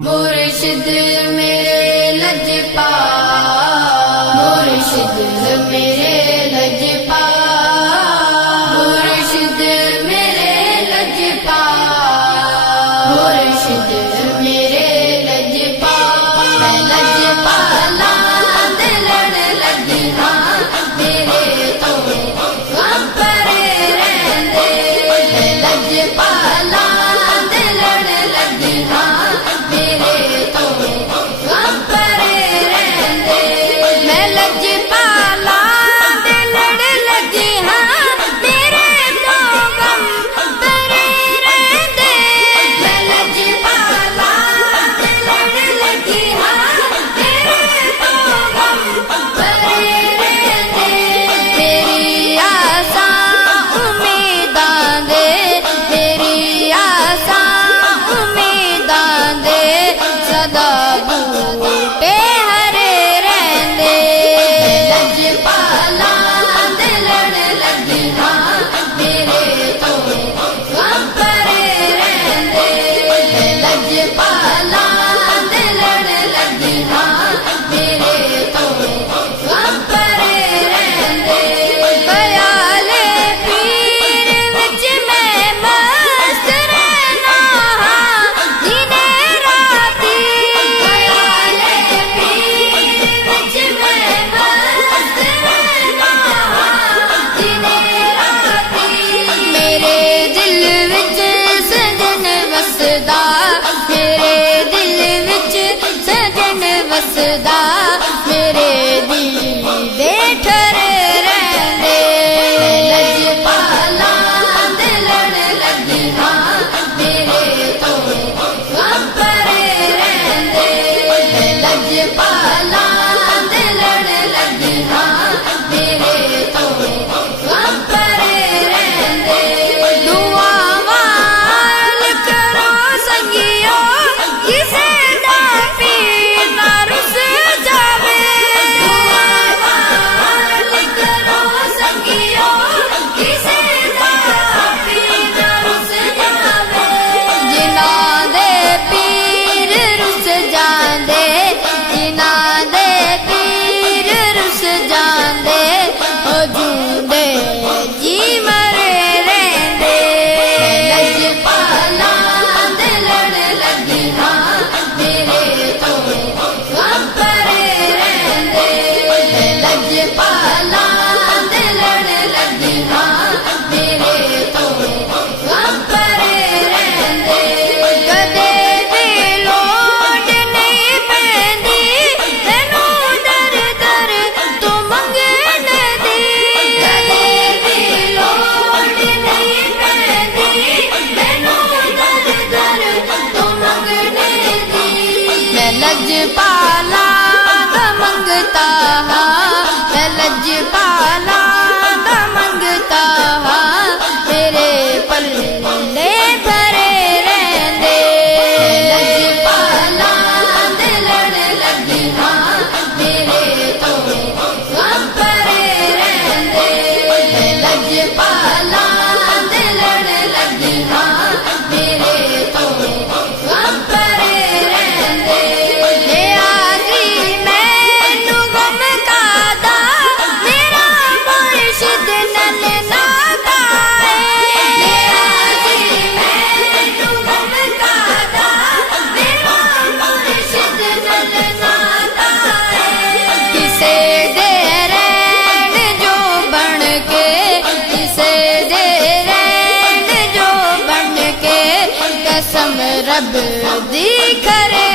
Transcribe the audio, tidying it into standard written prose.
مرشد میرے لجپال، مرشد میرے لجپال، مرشد میرے لجپال، مرشد میرے لجپال، میں لجپالا دے لڑ لگی ہاں میرے تو غم پرے رہندے، میں لجپالا دے لڑ لگی ہاں میرے تو غم پرے رہندے، میں لجپالا دے لڑ لگی ہاں میرے تو غم پرے رہندے، میں لجپالا دے لڑ لگی ہاں میرے تو غم پرے رہندے، میری آساں امیداں دے، میری آساں امیداں دے سدا بوٹے ہرے رہندے، لجپالا دے لڑ لگی ہاں میرے تو غم پرے رہندے، لجپالا دے لڑ لگی ہاں میرے تو غم پرے رہندے، خیال پیر وچ میں مست رہنا ہاں دنے راتی، خیال پیر وچ میں مست رہنا ہاں دنے راتی، میرے دل وچ سجن وسدا، میرے دل وچ سجن وسدا، میرے دل دے ٹھرے رہندے، لجپالا دے لڑ لگی ہاں میرے تو غم پرے رہندے، لجپالا دے لڑ لگی ہاں میرے تو غم پرے رہندے، دعاواں کرو سنگیو کسے دا پیر نہ رس جاوے، دعاواں کرو سنگیو کسے دا پیر نہ رس جاوے، جنہاں دے پیر رس جاندے، جنہاں دے پیر رس جاندے، او جوندے جی مرے رہندے، لجپالا دے لڑ لگی ہاں میرے تو غم پرے رہندے، لجپالا دے لڑ لگی ہاں میرے تو غم پرے رہندے، کدے بھی لوٹ نہیں پیندی تینوں در در تو منگن دی، کدے بھی لوٹ نہیں پیندی تینوں در در تو منگن دی، میں لجپالا دا منگتا ہاں، میں لجپالا دا منگتا ہاں میرے پلے بھرے رہندے، لجپالا دے لڑ لگی ہاں میرے تو غم پرے رہندے، لجپالا دے لڑ لگی ہاں میرے تو غم پرے رہندے، نیازی مینو غم کادا میرا مرشد نل نادا ہے، نیازی مینو غم کادا میرا مرشد نل نادا ہے، کسے دے رین جو بن کے، کسے دے رین جو بن کے قسم رب دی کرے